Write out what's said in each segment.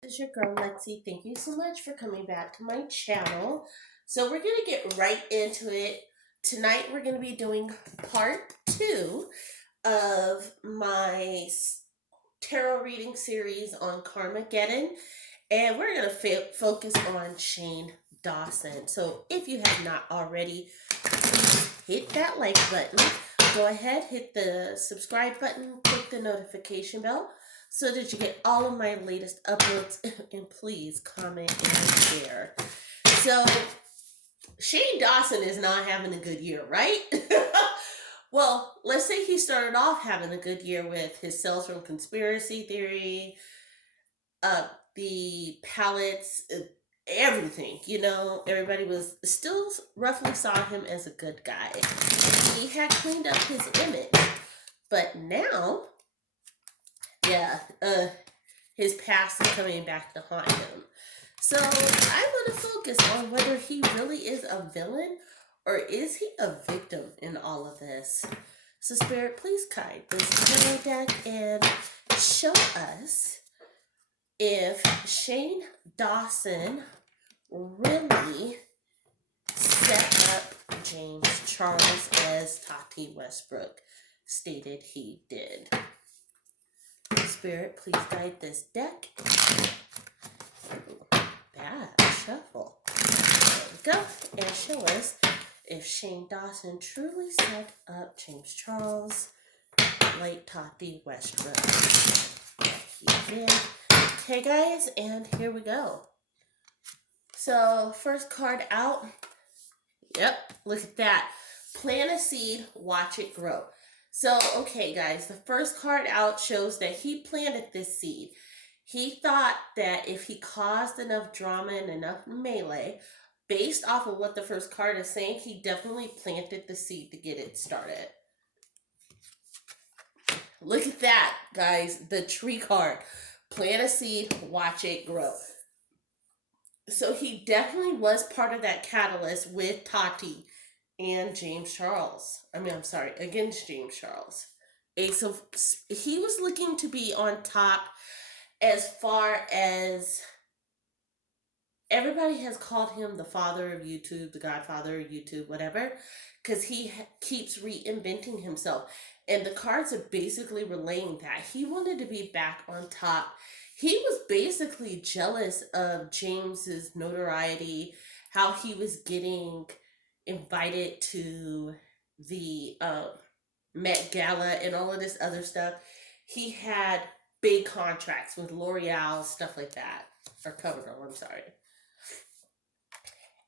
This is your girl Lexi. Thank you so much for coming back to my channel. So we're gonna get right into it. Tonight we're gonna be doing part 2 of my tarot reading series on Carmageddon, and we're gonna focus on Shane Dawson. So if you have not already, hit that like button. Go ahead, hit the subscribe button, click the notification bell so that you get all of my latest uploads, and please comment and share. So, Shane Dawson is not having a good year, right? Well, let's say he started off having a good year with his sales from Conspiracy Theory, the palettes, everything. Everybody was still roughly saw him as a good guy. He had cleaned up his image, but now, yeah, his past is coming back to haunt him. So I want to focus on whether he really is a villain or is he a victim in all of this. So Spirit, please guide this tarot deck and show us if Shane Dawson really set up James Charles as Tati Westbrook stated he did. Spirit, please guide this deck. Bad shuffle. There we go. And show us if Shane Dawson truly set up James Charles like Tati Westbrook. He did. Okay, guys, and here we go. So, first card out. Yep, look at that. Plant a seed, watch it grow. So, okay, guys, the first card out shows that he planted this seed. He thought that if he caused enough drama and enough melee, based off of what the first card is saying, he definitely planted the seed to get it started. Look at that, guys, the tree card. Plant a seed, watch it grow. So he definitely was part of that catalyst with Tati and James Charles. Against James Charles. So he was looking to be on top as far as everybody has called him the father of YouTube, the godfather of YouTube, whatever, because he keeps reinventing himself. And the cards are basically relaying that. He wanted to be back on top. He was basically jealous of James's notoriety, how he was getting invited to the Met Gala and all of this other stuff. He had big contracts with L'Oreal, stuff like that. Or CoverGirl, I'm sorry.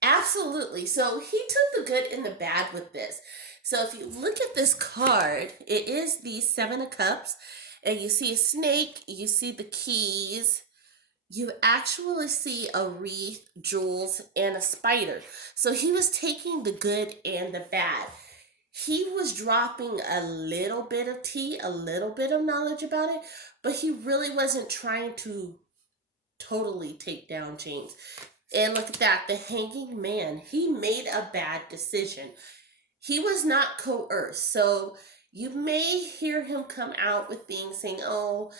Absolutely. So he took the good and the bad with this. So if you look at this card, it is the Seven of Cups. And you see a snake, you see the keys, you actually see a wreath, jewels, and a spider. So he was taking the good and the bad. He was dropping a little bit of tea, a little bit of knowledge about it, but he really wasn't trying to totally take down James. And look at that, the hanging man. He made a bad decision. He was not coerced. So you may hear him come out with things saying, oh,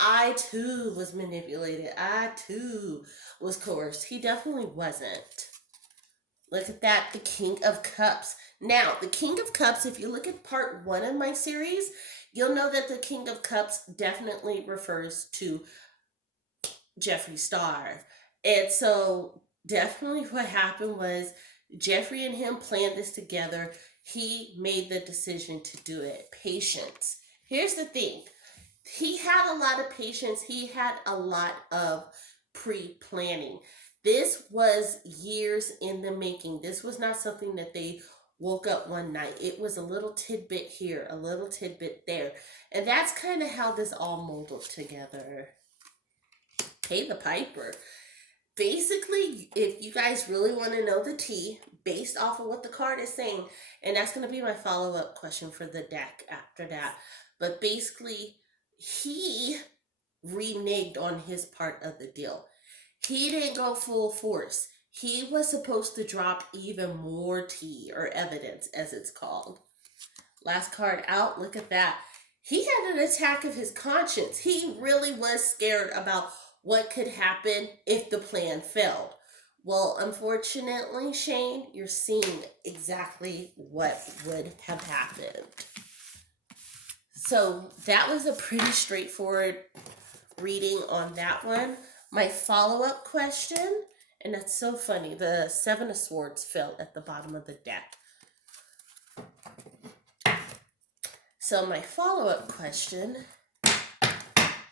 I too was manipulated. I too was coerced. He definitely wasn't. Look at that, the King of Cups. Now, the King of Cups, if you look at part 1 of my series, you'll know that the King of Cups definitely refers to Jeffree Star. And so definitely what happened was Jeffree and him planned this together. He made the decision to do it. Patience. Here's the thing. He had a lot of patience. He had a lot of pre-planning. This was years in the making. This was not something that they woke up one night. It was a little tidbit here, a little tidbit there. And that's kind of how this all molded together. Pay the piper. Basically, if you guys really want to know the tea, based off of what the card is saying, and that's going to be my follow-up question for the deck after that, but basically, he reneged on his part of the deal. He didn't go full force. He was supposed to drop even more tea, or evidence, as it's called. Last card out, look at that. He had an attack of his conscience. He really was scared about what could happen if the plan failed. Well, unfortunately, Shane, you're seeing exactly what would have happened. So that was a pretty straightforward reading on that one. My follow-up question, and that's so funny, the Seven of Swords fell at the bottom of the deck. So my follow-up question,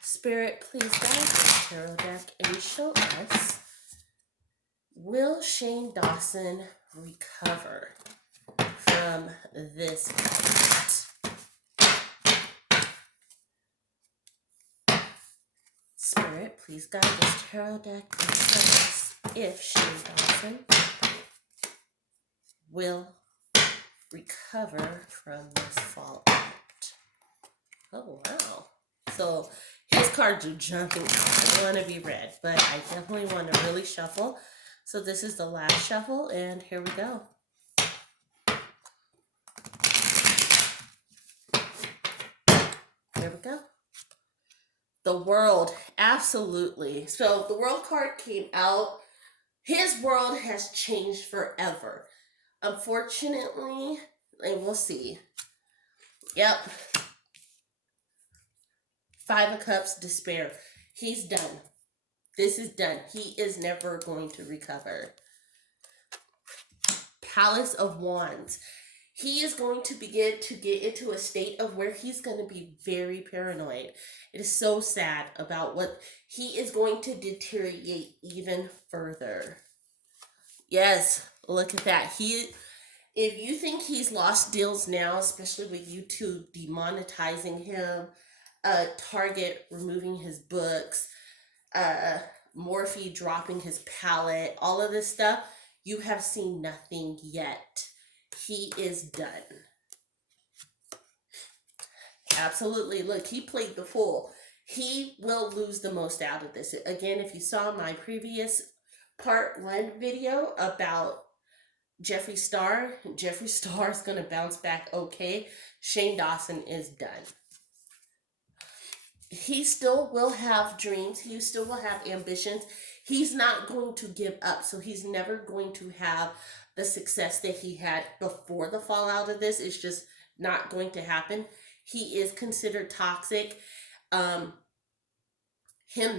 Spirit, please guide this tarot deck and show us, will Shane Dawson recover from this fight? Spirit, please guide this tarot deck and show us if Shane Dawson will recover from this fallout. Oh, wow. So his cards are jumping out. I want to be read, but I definitely want to really shuffle. So this is the last shuffle, and here we go. Here we go. The World, absolutely. So the World card came out. His world has changed forever. Unfortunately, and we'll see. Yep. Five of Cups, despair. He's done. This is done. He is never going to recover. Palace of Wands. He is going to begin to get into a state of where he's going to be very paranoid. It is so sad about what he is going to deteriorate even further. Yes, look at that. If you think he's lost deals now, especially with YouTube demonetizing him, Target removing his books, Morphe dropping his palette, all of this stuff, you have seen nothing yet. He is done. Absolutely. Look, he played the fool. He will lose the most out of this. Again, if you saw my previous part 1 video about Jeffree Star is going to bounce back okay. Shane Dawson is done. He still will have dreams. He still will have ambitions. He's not going to give up. So he's never going to have the success that he had before the fallout of this. It's just not going to happen. He is considered toxic. Him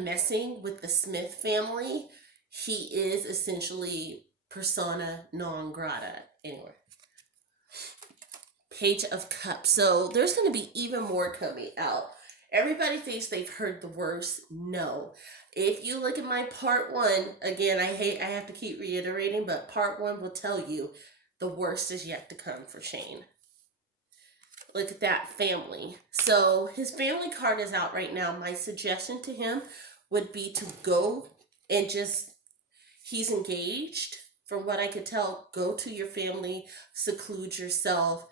messing with the Smith family, he is essentially persona non grata. Anyway. Page of Cups. So there's going to be even more coming out. Everybody thinks they've heard the worst. No. If you look at my part 1, again, I have to keep reiterating, but part 1 will tell you the worst is yet to come for Shane. Look at that, family. So his family card is out right now. My suggestion to him would be to go and he's engaged. From what I could tell, go to your family, seclude yourself,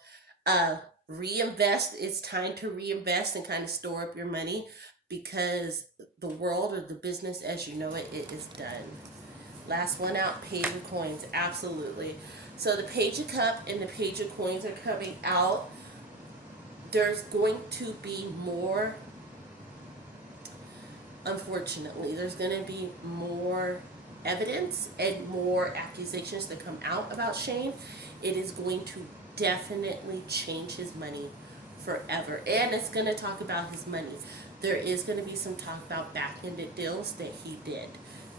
reinvest. It's time to reinvest and kind of store up your money, because the world, or the business as you know it, it is done. Last one out, Page of Coins. Absolutely. So the Page of Cup and the Page of Coins are coming out. There's going to be more, unfortunately, there's going to be more evidence and more accusations that come out about Shane. It is going to definitely change his money forever, and it's going to talk about his money. There is going to be some talk about back-ended deals that he did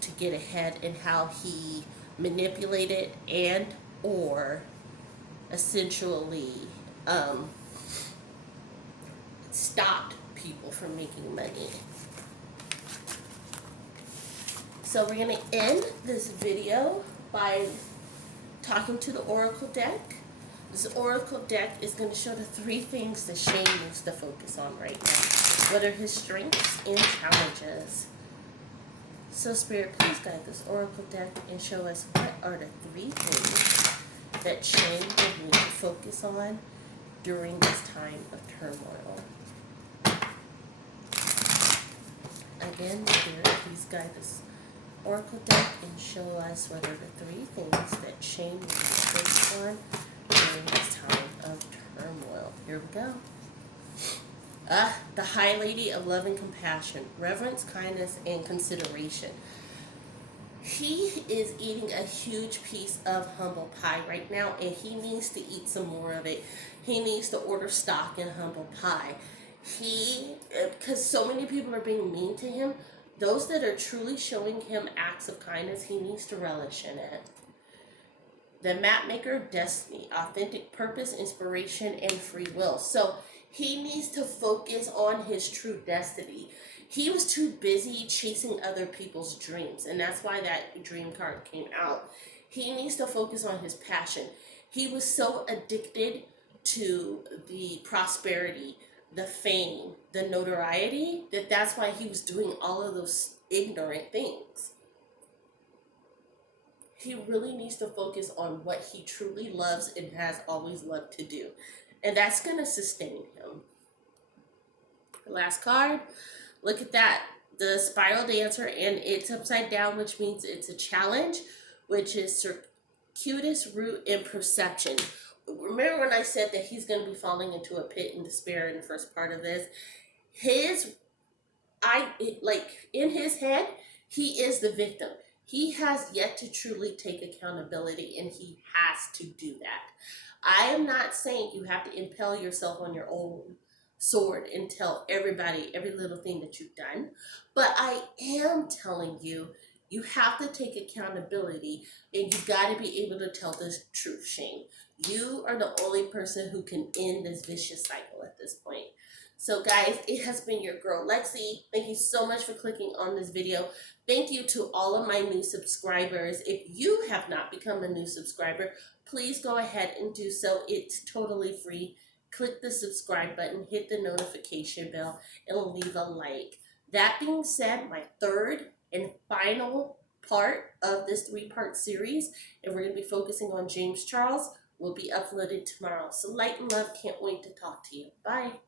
to get ahead, and how he manipulated and or essentially stopped people from making money. So we're going to end this video by talking to the Oracle deck. This Oracle deck is going to show the 3 things that Shane needs to focus on right now. What are his strengths and challenges? So Spirit, please guide this Oracle deck and show us what are the 3 things that Shane will need to focus on during this time of turmoil. Again, Spirit, please guide this Oracle deck and show us what are the 3 things that Shane will need to focus on during this time of turmoil. Here we go. The High Lady of Love and Compassion, reverence, kindness, and consideration. He is eating a huge piece of humble pie right now, and he needs to eat some more of it. He needs to order stock in humble pie. Because so many people are being mean to him, those that are truly showing him acts of kindness, he needs to relish in it. The map maker of destiny, authentic purpose, inspiration, and free will. So he needs to focus on his true destiny. He was too busy chasing other people's dreams, and that's why that dream card came out. He needs to focus on his passion. He was so addicted to the prosperity, the fame, the notoriety, that's why he was doing all of those ignorant things. He really needs to focus on what he truly loves and has always loved to do. And that's going to sustain him. The last card, look at that. The spiral dancer, and it's upside down, which means it's a challenge, which is circuitous route and perception. Remember when I said that he's going to be falling into a pit in despair in the first part of this? In his head, he is the victim. He has yet to truly take accountability, and he has to do that. I am not saying you have to impale yourself on your own sword and tell everybody every little thing that you've done, but I am telling you, you have to take accountability, and you've got to be able to tell the truth, Shane. You are the only person who can end this vicious cycle at this point. So guys, it has been your girl Lexi. Thank you so much for clicking on this video. Thank you to all of my new subscribers. If you have not become a new subscriber, please go ahead and do so. It's totally free. Click the subscribe button, hit the notification bell, and leave a like. That being said, my third and final part of this 3-part series, and we're going to be focusing on James Charles, will be uploaded tomorrow. So light and love, can't wait to talk to you. Bye.